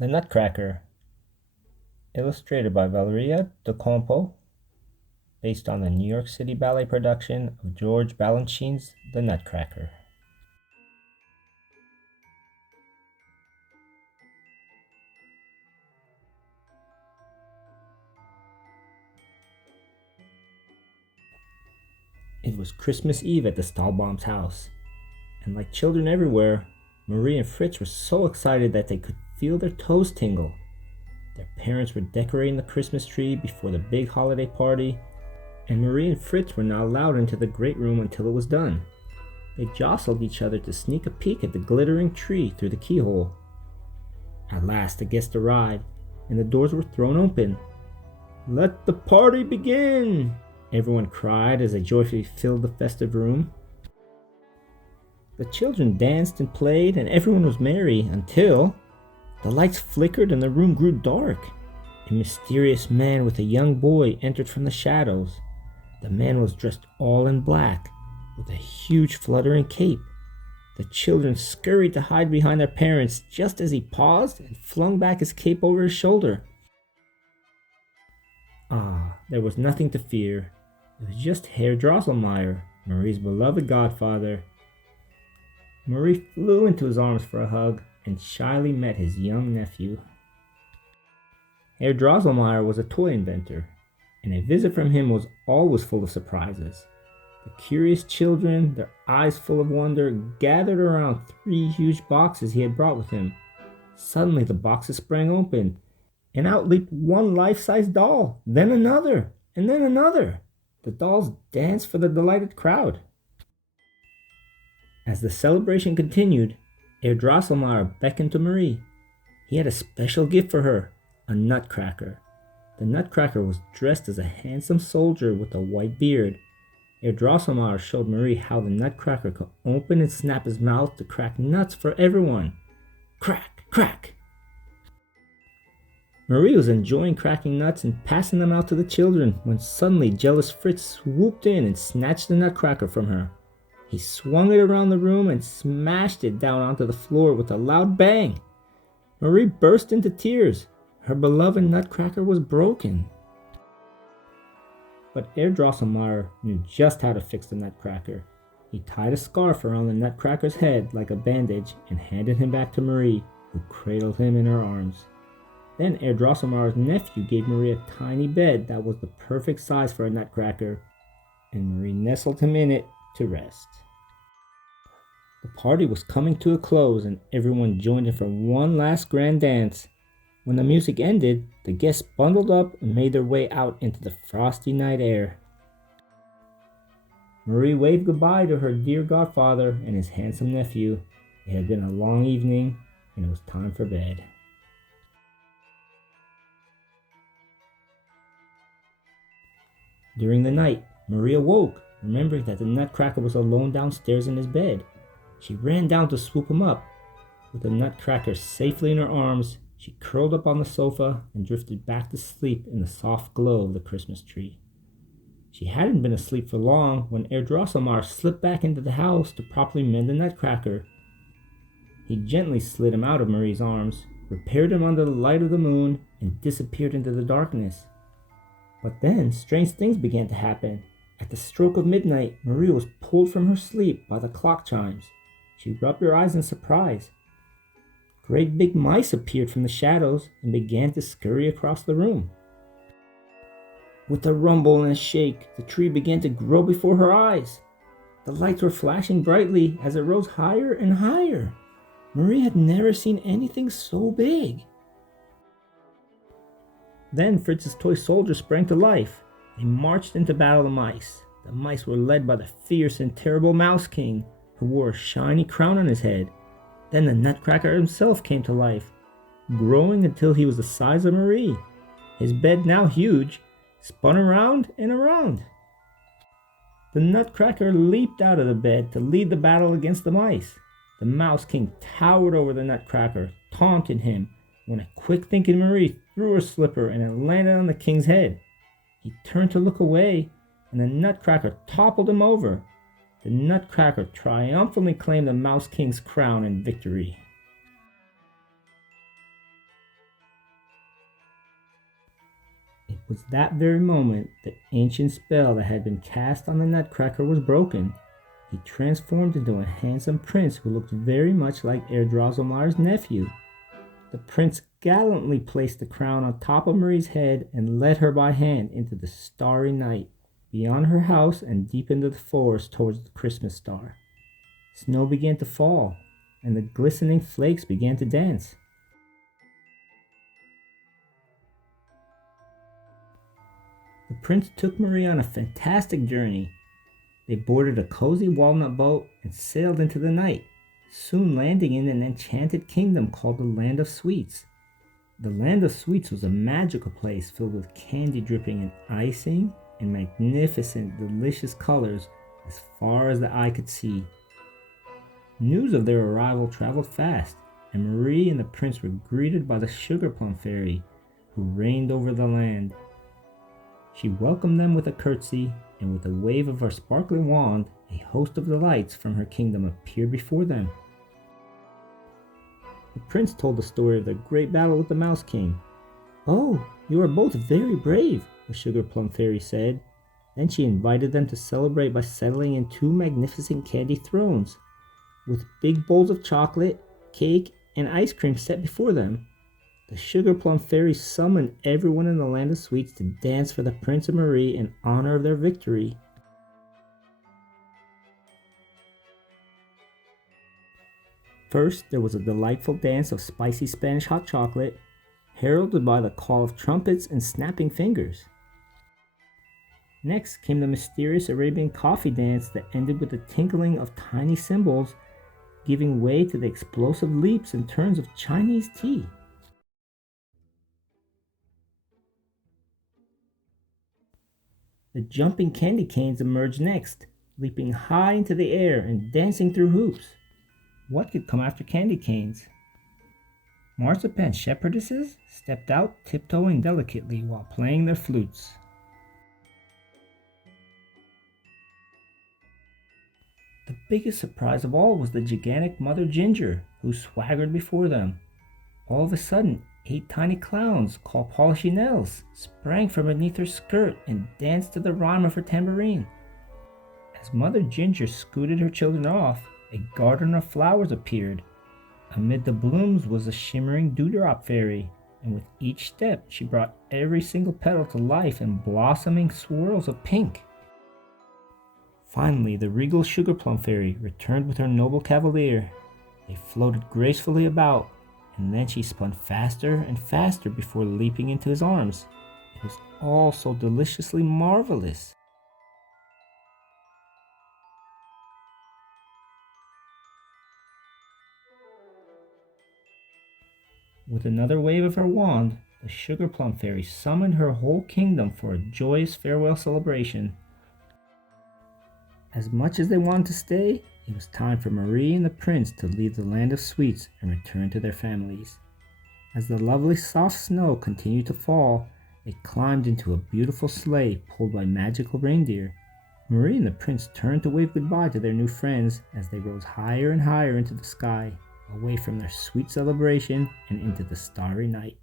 The Nutcracker, illustrated by Valeria Docampo, based on the New York City Ballet production of George Balanchine's The Nutcracker. It was Christmas Eve at the Stahlbaum's house, and like children everywhere, Marie and Fritz were so excited that they could feel their toes tingle. Their parents were decorating the Christmas tree before the big holiday party, and Marie and Fritz were not allowed into the great room until it was done. They jostled each other to sneak a peek at the glittering tree through the keyhole. At last the guests arrived, and the doors were thrown open. "Let the party begin!" everyone cried as they joyfully filled the festive room. The children danced and played, and everyone was merry until the lights flickered and the room grew dark. A mysterious man with a young boy entered from the shadows. The man was dressed all in black, with a huge fluttering cape. The children scurried to hide behind their parents just as he paused and flung back his cape over his shoulder. There was nothing to fear. It was just Herr Drosselmeyer, Marie's beloved godfather. Marie flew into his arms for a hug and shyly met his young nephew. Herr Drosselmeyer was a toy inventor, and a visit from him was always full of surprises. The curious children, their eyes full of wonder, gathered around 3 huge boxes he had brought with him. Suddenly the boxes sprang open, and out leaped one life-size doll, then another, and then another. The dolls danced for the delighted crowd. As the celebration continued, Herr Drosselmeyer beckoned to Marie. He had a special gift for her, a nutcracker. The nutcracker was dressed as a handsome soldier with a white beard. Herr Drosselmeyer showed Marie how the nutcracker could open and snap his mouth to crack nuts for everyone. Crack, crack! Marie was enjoying cracking nuts and passing them out to the children when suddenly jealous Fritz swooped in and snatched the nutcracker from her. He swung it around the room and smashed it down onto the floor with a loud bang. Marie burst into tears. Her beloved nutcracker was broken. But Herr Drosselmeyer knew just how to fix the nutcracker. He tied a scarf around the nutcracker's head like a bandage and handed him back to Marie, who cradled him in her arms. Then Herr Drosselmeyer's nephew gave Marie a tiny bed that was the perfect size for a nutcracker, and Marie nestled him in it to rest. The party was coming to a close, and everyone joined in for one last grand dance. When the music ended, the guests bundled up and made their way out into the frosty night air. Marie waved goodbye to her dear godfather and his handsome nephew. It had been a long evening, and it was time for bed. During the night, Marie awoke, remembering that the nutcracker was alone downstairs in his bed. She ran down to swoop him up. With the nutcracker safely in her arms, she curled up on the sofa and drifted back to sleep in the soft glow of the Christmas tree. She hadn't been asleep for long when Herr Drosselmeyer slipped back into the house to properly mend the nutcracker. He gently slid him out of Marie's arms, repaired him under the light of the moon, and disappeared into the darkness. But then strange things began to happen. At the stroke of midnight, Marie was pulled from her sleep by the clock chimes. She rubbed her eyes in surprise. Great big mice appeared from the shadows and began to scurry across the room. With a rumble and a shake, the tree began to grow before her eyes. The lights were flashing brightly as it rose higher and higher. Marie had never seen anything so big. Then Fritz's toy soldier sprang to life. They marched into battle the mice. The mice were led by the fierce and terrible Mouse King, who wore a shiny crown on his head. Then the Nutcracker himself came to life, growing until he was the size of Marie. His bed, now huge, spun around and around. The Nutcracker leaped out of the bed to lead the battle against the mice. The Mouse King towered over the Nutcracker, taunting him, when a quick-thinking Marie threw her slipper and it landed on the king's head. He turned to look away, and the Nutcracker toppled him over. The Nutcracker triumphantly claimed the Mouse King's crown in victory. was that very moment the ancient spell that had been cast on the Nutcracker was broken. He transformed into a handsome prince who looked very much like Herr Drosselmeyer's nephew. The prince gallantly placed the crown on top of Marie's head and led her by hand into the starry night, beyond her house and deep into the forest towards the Christmas star. Snow began to fall, and the glistening flakes began to dance. The prince took Marie on a fantastic journey. They boarded a cozy walnut boat and sailed into the night, soon landing in an enchanted kingdom called the Land of Sweets. The Land of Sweets was a magical place filled with candy dripping in icing and magnificent, delicious colors as far as the eye could see. News of their arrival traveled fast, and Marie and the prince were greeted by the Sugar Plum Fairy, who reigned over the land. She welcomed them with a curtsy, and with a wave of her sparkling wand, a host of delights from her kingdom appeared before them. The prince told the story of their great battle with the Mouse King. "Oh, you are both very brave," the Sugar Plum Fairy said. Then she invited them to celebrate by settling in two magnificent candy thrones, with big bowls of chocolate, cake, and ice cream set before them. The Sugar Plum Fairy summoned everyone in the Land of Sweets to dance for the Prince and Marie in honor of their victory. First, there was a delightful dance of spicy Spanish hot chocolate, heralded by the call of trumpets and snapping fingers. Next came the mysterious Arabian coffee dance that ended with the tinkling of tiny cymbals, giving way to the explosive leaps and turns of Chinese tea. The jumping candy canes emerged next, leaping high into the air and dancing through hoops. What could come after candy canes? Marzipan shepherdesses stepped out tiptoeing delicately while playing their flutes. The biggest surprise of all was the gigantic Mother Ginger, who swaggered before them. All of a sudden, 8 tiny clowns called polichinelles sprang from beneath her skirt and danced to the rhyme of her tambourine. As Mother Ginger scooted her children off, a garden of flowers appeared. Amid the blooms was a shimmering dewdrop fairy, and with each step she brought every single petal to life in blossoming swirls of pink. Finally, the regal Sugar Plum Fairy returned with her noble cavalier. They floated gracefully about, and then she spun faster and faster before leaping into his arms. It was all so deliciously marvelous. With another wave of her wand, the Sugar Plum Fairy summoned her whole kingdom for a joyous farewell celebration. As much as they wanted to stay, it was time for Marie and the prince to leave the Land of Sweets and return to their families. As the lovely soft snow continued to fall, they climbed into a beautiful sleigh pulled by magical reindeer. Marie and the prince turned to wave goodbye to their new friends as they rose higher and higher into the sky, away from their sweet celebration and into the starry night.